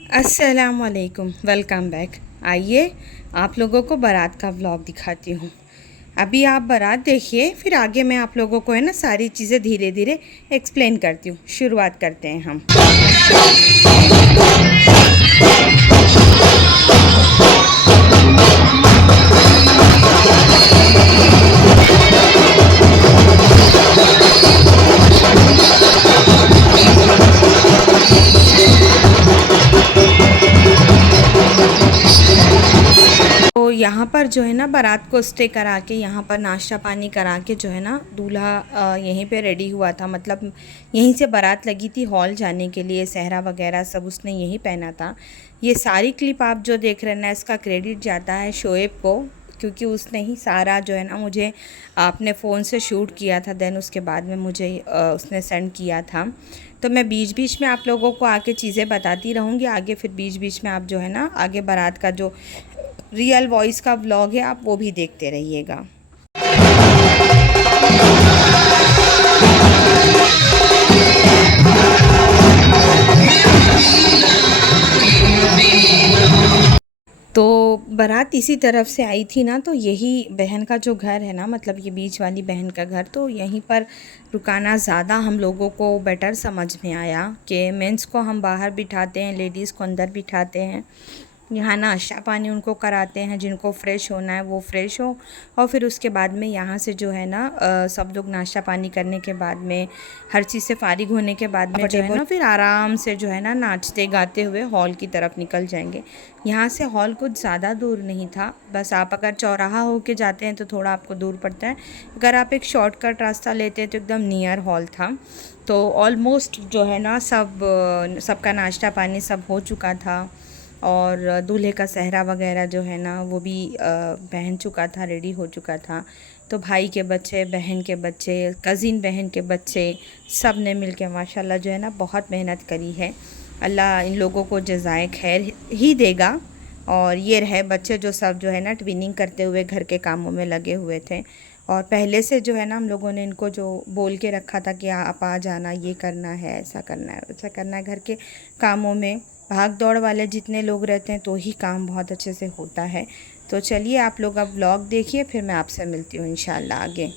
अस्सलामुअलैकुम, welcome back. आइए आप लोगों को बारात का व्लॉग दिखाती हूँ। अभी आप बारात देखिए, फिर आगे मैं आप लोगों को है ना सारी चीज़ें धीरे धीरे एक्सप्लेन करती हूँ। शुरुआत करते हैं हम। तो यहाँ पर जो है ना बारात को स्टे करा के, यहाँ पर नाश्ता पानी करा के जो है ना दूल्हा यहीं पे रेडी हुआ था। मतलब यहीं से बारात लगी थी हॉल जाने के लिए, सहरा वगैरह सब उसने यहीं पहना था। ये सारी क्लिप आप जो देख रहे हैं ना, इसका क्रेडिट जाता है शोएब को, क्योंकि उसने ही सारा जो है ना मुझे अपने फ़ोन से शूट किया था। देन उसके बाद में मुझे उसने सेंड किया था। तो मैं बीच बीच में आप लोगों को आके चीज़ें बताती रहूँगी आगे। फिर बीच बीच में आप जो है ना आगे बारात का जो रियल वॉइस का व्लॉग है आप वो भी देखते रहिएगा। तो बारात इसी तरफ से आई थी ना, तो यही बहन का जो घर है ना, मतलब ये बीच वाली बहन का घर, तो यहीं पर रुकाना ज़्यादा हम लोगों को बेटर समझ में आया कि मेंस को हम बाहर बिठाते हैं, लेडीज़ को अंदर बिठाते हैं। यहाँ नाश्ता पानी उनको कराते हैं, जिनको फ़्रेश होना है वो फ़्रेश हो। और फिर उसके बाद में यहाँ से जो है ना सब लोग नाश्ता पानी करने के बाद में, हर चीज़ से फ़ारिग होने के बाद में जो है ना फिर आराम से जो है ना नाचते गाते हुए हॉल की तरफ निकल जाएंगे। यहाँ से हॉल कुछ ज़्यादा दूर नहीं था, बस आप अगर चौराहा होके जाते हैं तो थोड़ा आपको दूर पड़ता है। अगर आप एक शॉर्टकट रास्ता लेते हैं तो एकदम नियर हॉल था। तो ऑलमोस्ट जो है ना सबका नाश्ता पानी सब हो चुका था, और दूल्हे का सहरा वगैरह जो है ना वो भी पहन चुका था, रेडी हो चुका था। तो भाई के बच्चे, बहन के बच्चे, कज़िन बहन के बच्चे, सब ने मिल के माशाल्लाह जो है ना बहुत मेहनत करी है। अल्लाह इन लोगों को जज़ाए खैर ही देगा। और ये रहे बच्चे जो सब जो है ना ट्विनिंग करते हुए घर के कामों में लगे हुए थे। और पहले से जो है ना हम लोगों ने इनको जो बोल के रखा था कि आप आ जाना, ये करना है, ऐसा करना है, वैसा करना है। घर के कामों में भाग दौड़ वाले जितने लोग रहते हैं तो ही काम बहुत अच्छे से होता है। तो चलिए आप लोग अब व्लॉग देखिए, फिर मैं आपसे मिलती हूँ इंशाल्लाह आगे।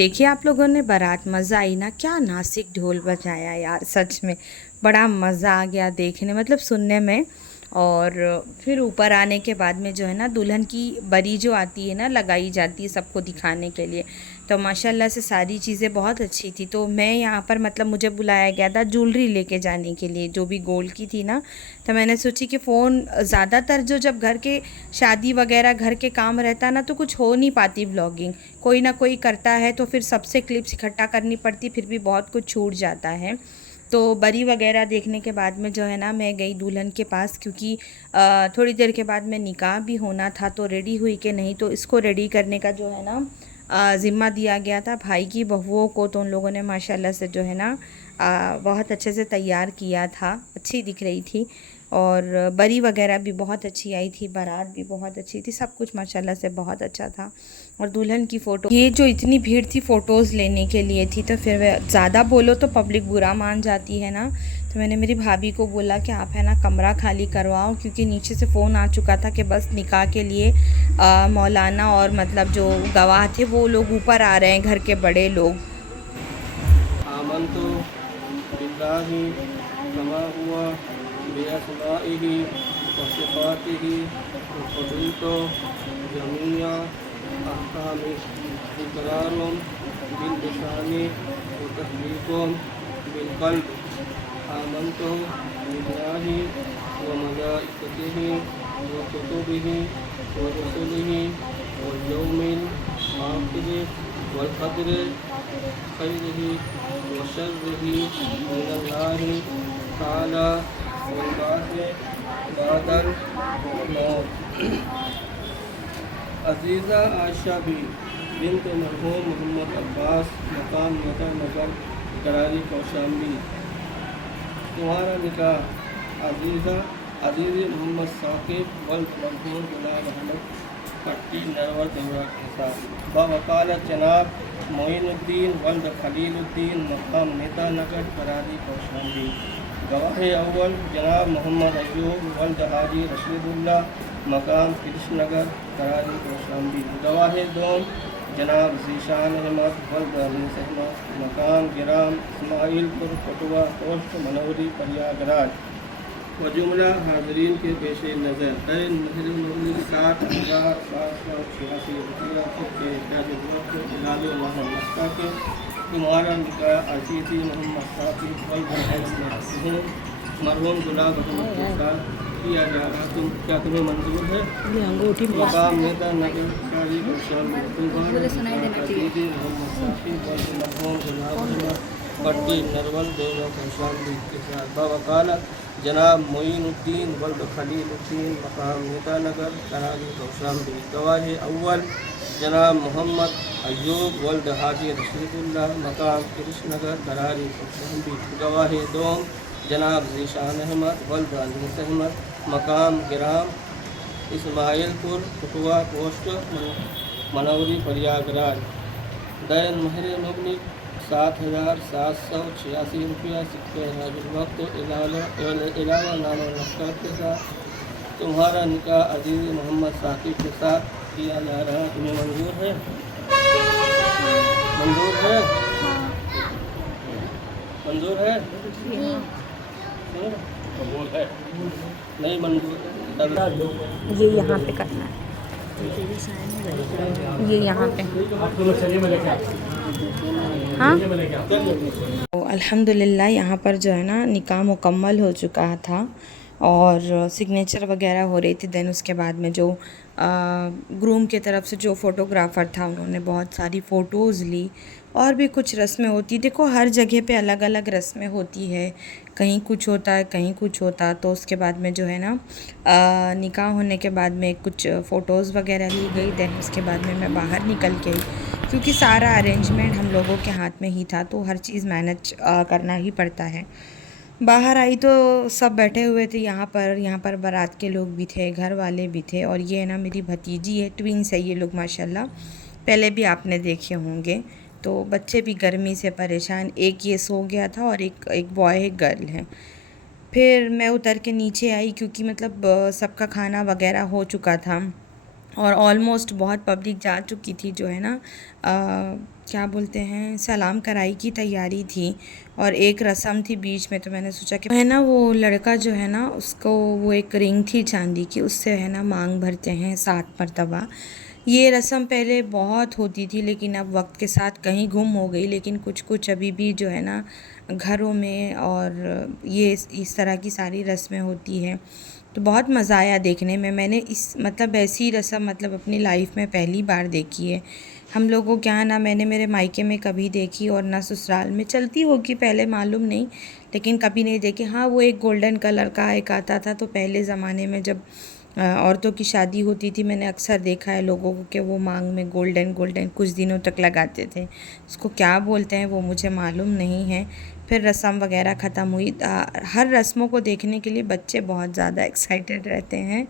देखिए आप लोगों ने बारात, मज़ा आई ना? क्या नासिक ढोल बजाया यार, सच में बड़ा मज़ा आ गया देखने, मतलब सुनने में। और फिर ऊपर आने के बाद में जो है ना, दुल्हन की बरी जो आती है ना, लगाई जाती है सबको दिखाने के लिए। तो माशाल्लाह से सारी चीज़ें बहुत अच्छी थी। तो मैं यहाँ पर मतलब मुझे बुलाया गया था ज्वेलरी लेके जाने के लिए, जो भी गोल्ड की थी ना। तो मैंने सोची कि फ़ोन ज़्यादातर जो जब घर के शादी वगैरह घर के काम रहता ना, तो कुछ हो नहीं पाती व्लॉगिंग, कोई ना कोई करता है तो फिर सबसे क्लिप्स इकट्ठा करनी पड़ती, फिर भी बहुत कुछ छूट जाता है। तो बरी वगैरह देखने के बाद में जो है ना, मैं गई दुल्हन के पास, क्योंकि थोड़ी देर के बाद में निकाह भी होना था। तो रेडी हुई कि नहीं, तो इसको रेडी करने का जो है ना ज़िम्मा दिया गया था भाई की बहुओं को। तो उन लोगों ने माशाल्लाह से जो है ना बहुत अच्छे से तैयार किया था, अच्छी दिख रही थी। और बरी वगैरह भी बहुत अच्छी आई थी, बारात भी बहुत अच्छी थी, सब कुछ माशाल्लाह से बहुत अच्छा था। और दुल्हन की फ़ोटो, ये जो इतनी भीड़ थी फ़ोटोज़ लेने के लिए थी, तो फिर ज़्यादा बोलो तो पब्लिक बुरा मान जाती है ना। तो मैंने मेरी भाभी को बोला कि आप है ना कमरा खाली करवाओ, क्योंकि नीचे से फ़ोन आ चुका था कि बस निकाह के लिए मौलाना और मतलब जो गवाह थे वो लोग ऊपर आ रहे हैं, घर के बड़े लोग। आमंतु बिल्लाहि कमा हुआ बिअस्माइहि व सिफातिहि व क़बीलतु जमीआ अहकामि इक़रारुम बिल लिसानि व तस्दीक़ुम बिल क़ल्ब। आमंतु बिल्लाहि व मलाइकतिहि व कुतुबिहि व रुसुलिहि वल यौमिल आखिर वल क़द्र खैरिही व शर्रिही मिनल्लाहि तआला वल बाअस बादल मौत। अज़ीज़ा आयशा बिन्त मरहूम मोहम्मद अब्बास मकाम नगर करारी कौशाम्बी। तुम्हारा निकाह अज़ीज़ा अज़ीज़ मोहम्मद साकिब वल्द मरहूम गुलाम अहमद पट्टी नरवर दौरा के साथ बवकालत जनाब मोइनुद्दीन वल्द खलीलुद्दीन मकाम नेता नगर करारी कौशाम्बी। गवाह अव्वल जनाब मोहम्मद अयूब वल्द हाजी रशीदुल्लाह मकाम कृष्णनगर करारी कौशाम्बी। गवाह दोम जनाब ज़ीशान अहमद वल्द अनीस अहमद मकाम गिराम इस्माइलपुर कटुआ पोस्ट मनोरी प्रयागराज। व जुमला हाज़रीन के पेश नज़र तय महर मबलग 7,786 रुपया के मक्का के तुम्हारा निकाह अज़ीज़ी मोहम्मद साकिब वल्द मरहूम गुलाब अहमद के साथ किया जा रहा। क्या तुम्हें मंजूर है? मकाम नेता नगर कारी अज़ीज़ी मोहम्मद साकिब वल्द मरहूम गुलाब अहमद पट्टी नरवल देवरा कौशाम्बी के साथ बवकालत जनाब मोइनुद्दीन वल्द खलीलुद्दीन मकाम नेता नगर करारी कौशाम्बी। गवाह अव्वल जनाब मोहम्मद अयूब वल्द हाजी रशीदुल्लाह मकाम कृष्णनगर करारी कौशाम्बी। गवाह दोम जनाब ज़ीशान अहमद वल्द अनीस अहमद मकाम गिराम इस्माइलपुर कटुआ पोस्ट मनौरी प्रयागराज। दैन महर मबनी 7,786 रुपया सिक्के वक्त अलावा नाम और नस्का के साथ तुम्हारा निकाह अजीज़ मोहम्मद साकिब के साथ किया जा रहा। तुम्हें मंजूर है? मंजूर है? मंजूर है? कबूल है? नहीं मंजूर। ये यहाँ पे करना है, ये यहाँ पे। हाँ, तो अल्हम्दुलिल्लाह यहाँ पर जो है ना निकाह मुकम्मल हो चुका था और सिग्नेचर वगैरह हो रही थी। देन उसके बाद में जो ग्रूम की तरफ से जो फ़ोटोग्राफ़र था उन्होंने बहुत सारी फ़ोटोज़ ली। और भी कुछ रस्में होती, देखो हर जगह पे अलग अलग रस्में होती है, कहीं कुछ होता है कहीं कुछ होता। तो उसके बाद में जो है ना निकाह होने के बाद में कुछ फ़ोटोज़ वगैरह ली गई। देन उसके बाद में मैं बाहर निकल के आई, क्योंकि सारा अरेंजमेंट हम लोगों के हाथ में ही था, तो हर चीज़ मैनेज करना ही पड़ता है। बाहर आई तो सब बैठे हुए थे यहाँ पर बारात के लोग भी थे, घर वाले भी थे। और ये है ना मेरी भतीजी है, ट्विन्स है ये लोग माशाल्लाह, पहले भी आपने देखे होंगे। तो बच्चे भी गर्मी से परेशान, एक ये सो गया था और एक बॉय एक गर्ल है। फिर मैं उतर के नीचे आई, क्योंकि मतलब सबका खाना वगैरह हो चुका था और ऑलमोस्ट बहुत पब्लिक जा चुकी थी जो है ना क्या बोलते हैं, सलाम कराई की तैयारी थी और एक रस्म थी बीच में, तो मैंने सोचा कि है ना वो लड़का जो है ना उसको वो एक रिंग थी चांदी की, उससे है ना मांग भरते हैं 7 मरतबा। ये रस्म पहले बहुत होती थी लेकिन अब वक्त के साथ कहीं गुम हो गई, लेकिन कुछ कुछ अभी भी जो है ना घरों में और ये इस तरह की सारी रस्में होती हैं। तो बहुत मज़ा आया देखने में। मैंने इस मतलब ऐसी रस्म मतलब अपनी लाइफ में पहली बार देखी है। हम लोगों के यहाँ ना मैंने मेरे मायके में कभी देखी और ना ससुराल में, चलती होगी पहले मालूम नहीं, लेकिन कभी नहीं देखी। हाँ, वो एक गोल्डन कलर का एक आता था, तो पहले ज़माने में जब औरतों की शादी होती थी मैंने अक्सर देखा है लोगों को कि वो मांग में गोल्डन गोल्डन कुछ दिनों तक लगाते थे। उसको क्या बोलते हैं वो मुझे मालूम नहीं है। फिर रस्म वगैरह ख़त्म हुई। हर रस्मों को देखने के लिए बच्चे बहुत ज़्यादा एक्साइटेड रहते हैं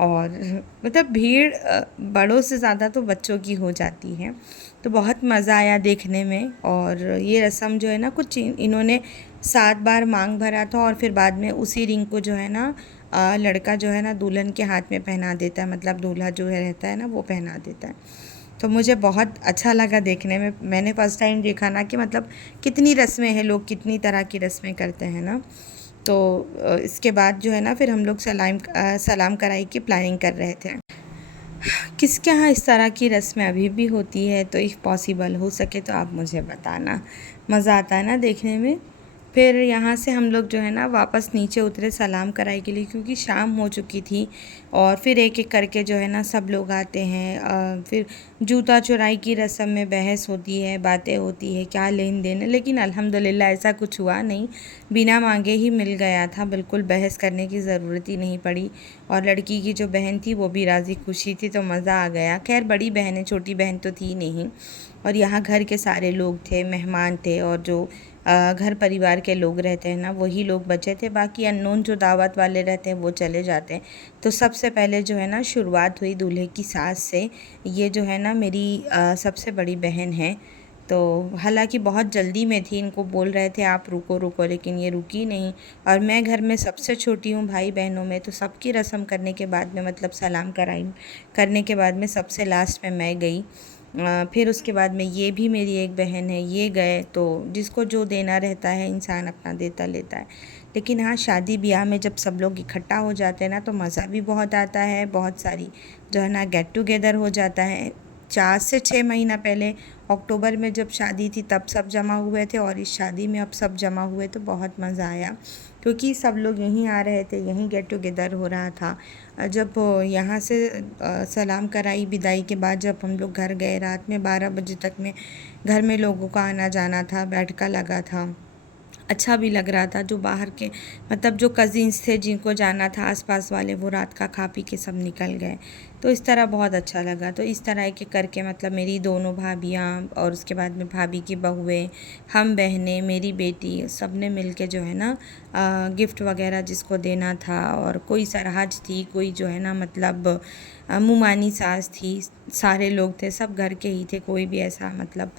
और मतलब भीड़ बड़ों से ज़्यादा तो बच्चों की हो जाती है। तो बहुत मज़ा आया देखने में। और ये रस्म जो है ना कुछ इन्होंने 7 बार मांग भरा था और फिर बाद में उसी रिंग को जो है ना लड़का जो है ना दुल्हन के हाथ में पहना देता है, मतलब दूल्हा जो है रहता है ना वो पहना देता है। तो मुझे बहुत अच्छा लगा देखने में। मैंने फ़र्स्ट टाइम देखा ना कि मतलब कितनी रस्में हैं, लोग कितनी तरह की रस्में करते हैं ना। तो इसके बाद जो है ना फिर हम लोग सलाम कराई की प्लानिंग कर रहे थे। किसके यहाँ इस तरह की रस्में अभी भी होती है, तो इफ़ पॉसिबल हो सके तो आप मुझे बताना। मज़ा आता है ना देखने में। फिर यहाँ से हम लोग जो है ना वापस नीचे उतरे सलाम कराई के लिए, क्योंकि शाम हो चुकी थी। और फिर एक एक करके जो है ना सब लोग आते हैं। फिर जूता चुराई की रस्म में बहस होती है, बातें होती है, क्या लेन देन है, लेकिन अल्हम्दुलिल्लाह ऐसा कुछ हुआ नहीं। बिना मांगे ही मिल गया था, बिल्कुल बहस करने की ज़रूरत ही नहीं पड़ी। और लड़की की जो बहन थी वो भी राज़ी खुशी थी, तो मज़ा आ गया। खैर बड़ी बहन है, छोटी बहन तो थी नहीं। और यहाँ घर के सारे लोग थे, मेहमान थे, और जो घर परिवार के लोग रहते हैं ना वही लोग बचे थे। बाकी अननोन जो दावत वाले रहते हैं वो चले जाते हैं। तो सबसे पहले जो है ना शुरुआत हुई दूल्हे की सास से। ये जो है ना मेरी सबसे बड़ी बहन है। तो हालांकि बहुत जल्दी में थी, इनको बोल रहे थे आप रुको रुको, लेकिन ये रुकी नहीं। और मैं घर में सबसे छोटी हूँ भाई बहनों में, तो सबकी रस्म करने के बाद में मतलब सलाम कराई करने के बाद में सबसे लास्ट में मैं गई। फिर उसके बाद में ये भी मेरी एक बहन है, ये गए। तो जिसको जो देना रहता है इंसान अपना देता लेता है। लेकिन हाँ, शादी ब्याह में जब सब लोग इकट्ठा हो जाते हैं ना तो मज़ा भी बहुत आता है। बहुत सारी जो है ना गेट टुगेदर हो जाता है। 4 से 6 महीना पहले अक्टूबर में जब शादी थी तब सब जमा हुए थे, और इस शादी में अब सब जमा हुए तो बहुत मज़ा आया, क्योंकि सब लोग यहीं आ रहे थे, यहीं गेट टुगेदर हो रहा था। जब यहाँ से सलाम कराई विदाई के बाद जब हम लोग घर गए, रात में 12 बजे तक में घर में लोगों का आना जाना था, बैठका लगा था। अच्छा भी लग रहा था। जो बाहर के मतलब जो कज़िन्स थे जिनको जाना था आसपास वाले, वो रात का खा पी के सब निकल गए। तो इस तरह बहुत अच्छा लगा। तो इस तरह के करके मतलब मेरी दोनों भाभियाँ और उसके बाद में भाभी की बहुएँ, हम बहनें, मेरी बेटी, सब ने मिल के जो है ना गिफ्ट वगैरह जिसको देना था, और कोई सरहज थी, कोई जो है ना मतलब मुमानी सास थी, सारे लोग थे, सब घर के ही थे। कोई भी ऐसा मतलब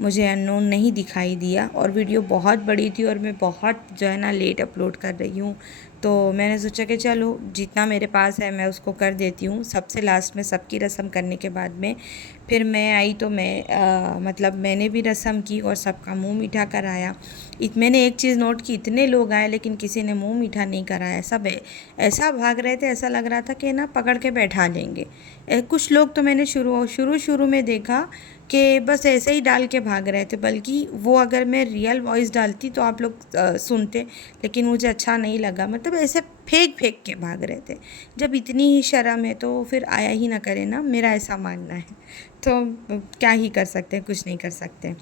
मुझे अननोन नहीं दिखाई दिया। और वीडियो बहुत बड़ी थी और मैं बहुत जो है ना लेट अपलोड कर रही हूँ, तो मैंने सोचा कि चलो जितना मेरे पास है मैं उसको कर देती हूँ। सबसे लास्ट में सबकी रस्म करने के बाद में फिर मैं आई, तो मैं मतलब मैंने भी रस्म की और सबका मुंह मीठा कराया। मैंने एक चीज़ नोट की, इतने लोग आए लेकिन किसी ने मुंह मीठा नहीं कराया। सब ऐसा भाग रहे थे, ऐसा लग रहा था कि ना पकड़ के बैठा लेंगे। कुछ लोग तो मैंने शुरू में देखा कि बस ऐसे ही डाल के भाग रहे थे, बल्कि वो अगर मैं रियल वॉइस डालती तो आप लोग सुनते, लेकिन मुझे अच्छा नहीं लगा। मतलब ऐसे फेंक फेंक के भाग रहे थे। जब इतनी ही शर्म है तो फिर आया ही ना करे ना, मेरा ऐसा मानना है। तो क्या ही कर सकते हैं, कुछ नहीं कर सकते।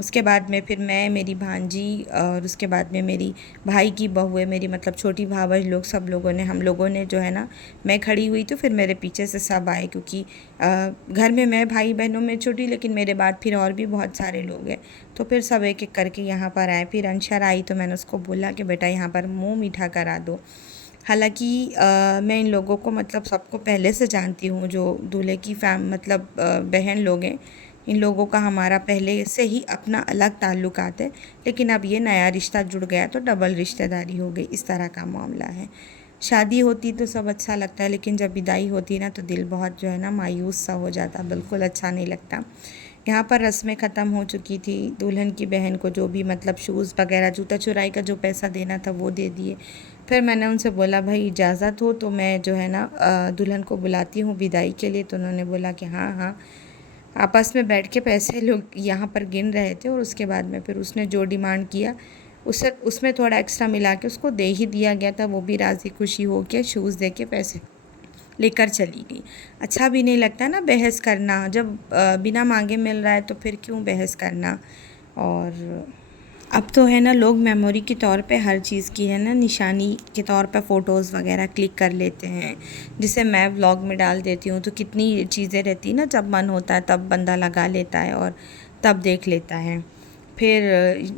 उसके बाद में फिर मैं, मेरी भांजी, और उसके बाद में मेरी भाई की बहू है, मेरी मतलब छोटी भावज लोग, सब लोगों ने, हम लोगों ने जो है ना, मैं खड़ी हुई तो फिर मेरे पीछे से सब आए, क्योंकि घर में मैं भाई बहनों में छोटी, लेकिन मेरे बाद फिर और भी बहुत सारे लोग हैं। तो फिर सब एक एक करके यहाँ पर आए। फिर अंशर आई तो मैंने उसको बोला कि बेटा यहाँ पर मुँह मीठा करा दो। हालांकि मैं इन लोगों को मतलब सबको पहले से जानती हूँ, जो दूल्हे की मतलब बहन लोग हैं। इन लोगों का हमारा पहले से ही अपना अलग ताल्लुकात है, लेकिन अब ये नया रिश्ता जुड़ गया तो डबल रिश्तेदारी हो गई, इस तरह का मामला है। शादी होती तो सब अच्छा लगता है, लेकिन जब विदाई होती है ना तो दिल बहुत जो है ना मायूस सा हो जाता, बिल्कुल अच्छा नहीं लगता। यहाँ पर रस्में ख़त्म हो चुकी थी। दुल्हन की बहन को जो भी मतलब शूज़ वगैरह जूता चुराई का जो पैसा देना था वो दे दिए। फिर मैंने उनसे बोला भाई इजाज़त हो तो मैं जो है ना दुल्हन को बुलाती हूँ विदाई के लिए। तो उन्होंने बोला कि हाँ हाँ। आपस में बैठ के पैसे लोग यहाँ पर गिन रहे थे और उसके बाद में फिर उसने जो डिमांड किया उसे उसमें थोड़ा एक्स्ट्रा मिला के उसको दे ही दिया गया था। वो भी राज़ी खुशी हो के शूज़ दे के पैसे लेकर चली गई। अच्छा भी नहीं लगता ना बहस करना, जब बिना मांगे मिल रहा है तो फिर क्यों बहस करना। और अब तो है ना लोग मेमोरी के तौर पे हर चीज़ की है ना निशानी के तौर पे फ़ोटोज़ वगैरह क्लिक कर लेते हैं। जिसे मैं व्लॉग में डाल देती हूँ तो कितनी चीज़ें रहती ना, जब मन होता है तब बंदा लगा लेता है और तब देख लेता है। फिर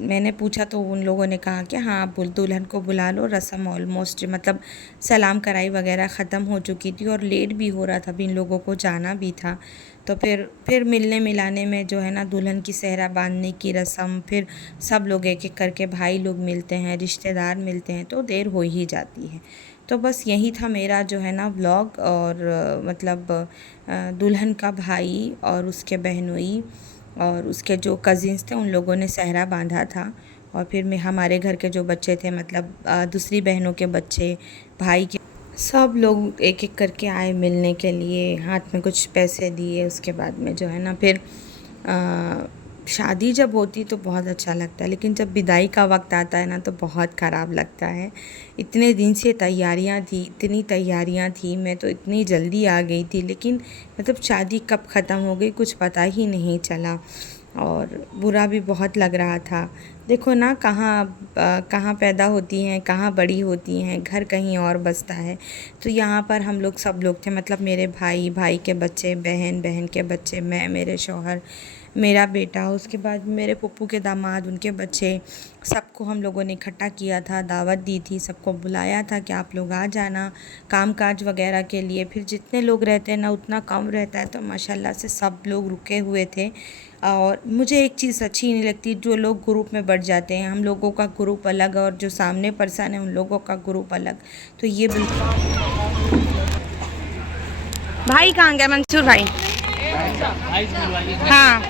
मैंने पूछा तो उन लोगों ने कहा कि हाँ आप दुल्हन को बुला लो, रस्म ऑलमोस्ट मतलब सलाम कराई वगैरह ख़त्म हो चुकी थी और लेट भी हो रहा था, अभी इन लोगों को जाना भी था। तो फिर मिलने मिलाने में जो है ना दुल्हन की सेहरा बांधने की रस्म, फिर सब लोग एक एक करके भाई लोग मिलते हैं, रिश्तेदार मिलते हैं तो देर हो ही जाती है। तो बस यही था मेरा जो है ना व्लॉग। और मतलब दुल्हन का भाई और उसके बहनोई और उसके जो कज़िन्स थे उन लोगों ने सेहरा बांधा था। और फिर मैं हमारे घर के जो बच्चे थे मतलब दूसरी बहनों के बच्चे, भाई के, सब लोग एक एक करके आए मिलने के लिए, हाथ में कुछ पैसे दिए। उसके बाद में जो है ना फिर शादी जब होती तो बहुत अच्छा लगता है, लेकिन जब विदाई का वक्त आता है ना तो बहुत ख़राब लगता है। इतने दिन से तैयारियां थी, इतनी तैयारियां थी, मैं तो इतनी जल्दी आ गई थी, लेकिन मतलब शादी कब ख़त्म हो गई कुछ पता ही नहीं चला और बुरा भी बहुत लग रहा था। देखो ना कहाँ पैदा होती हैं, कहाँ बड़ी होती हैं, घर कहीं और बसता है। तो यहाँ पर हम लोग सब लोग थे, मतलब मेरे भाई, भाई के बच्चे, बहन, बहन के बच्चे, मैं, मेरे शौहर, मेरा बेटा, उसके बाद मेरे फूफू के दामाद, उनके बच्चे, सबको हम लोगों ने इकट्ठा किया था, दावत दी थी, सबको बुलाया था कि आप लोग आ जाना काम काज वगैरह के लिए। फिर जितने लोग रहते हैं ना उतना कम रहता है, तो माशाल्लाह से सब लोग रुके हुए थे। और मुझे एक चीज़ अच्छी नहीं लगती, जो लोग ग्रुप में बढ़ जाते हैं, हम लोगों का ग्रुप अलग और जो सामने पर्सन है उन लोगों का ग्रुप अलग। तो ये बिल्कुल। भाई कहाँ गया मंसूर भाई? हाँ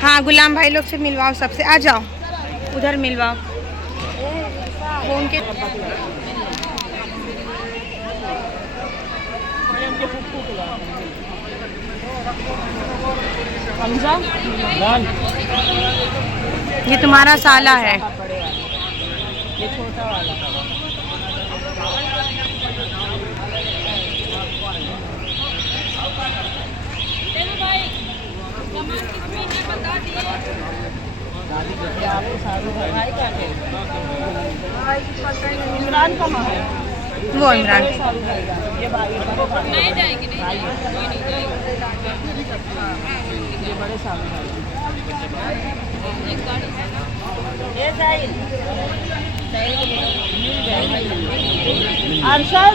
हाँ, गुलाम भाई लोग से मिलवाओ, सबसे आ जाओ उधर मिलवाओ वो उनके। ये तुम्हारा साला है। ये छोटा वाला। इमरान कहाँ है? वो इमरान नहीं जाएंगे, नहीं जाएंगे। ये बड़े सामने अरशद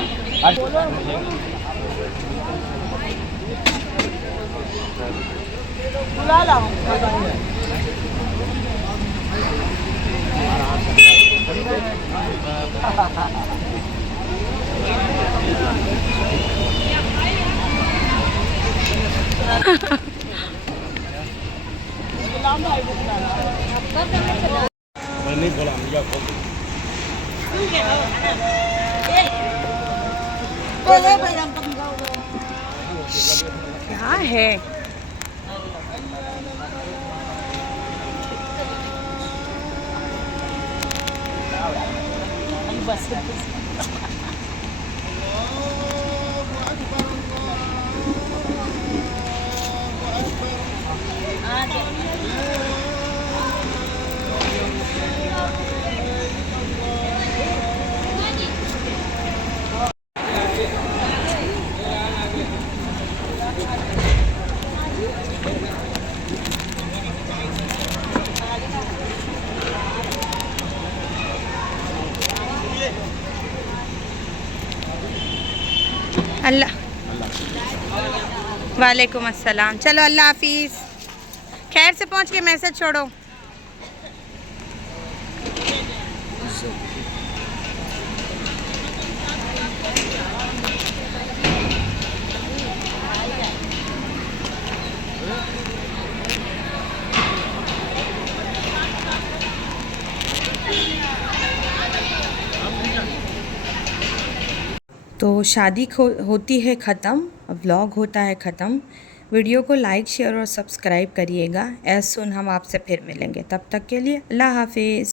बुला लाओ। नहीं बोला क्या है? बस अल्लाह। वालेकुम अस्सलाम। चलो अल्लाह हाफिज़, खैर से पहुंच के मैसेज छोड़ो। तो शादी होती है ख़त्म, व्लॉग होता है ख़त्म। वीडियो को लाइक शेयर और सब्सक्राइब करिएगा। एज़ सुन हम आपसे फिर मिलेंगे, तब तक के लिए अल्लाह हाफिज़।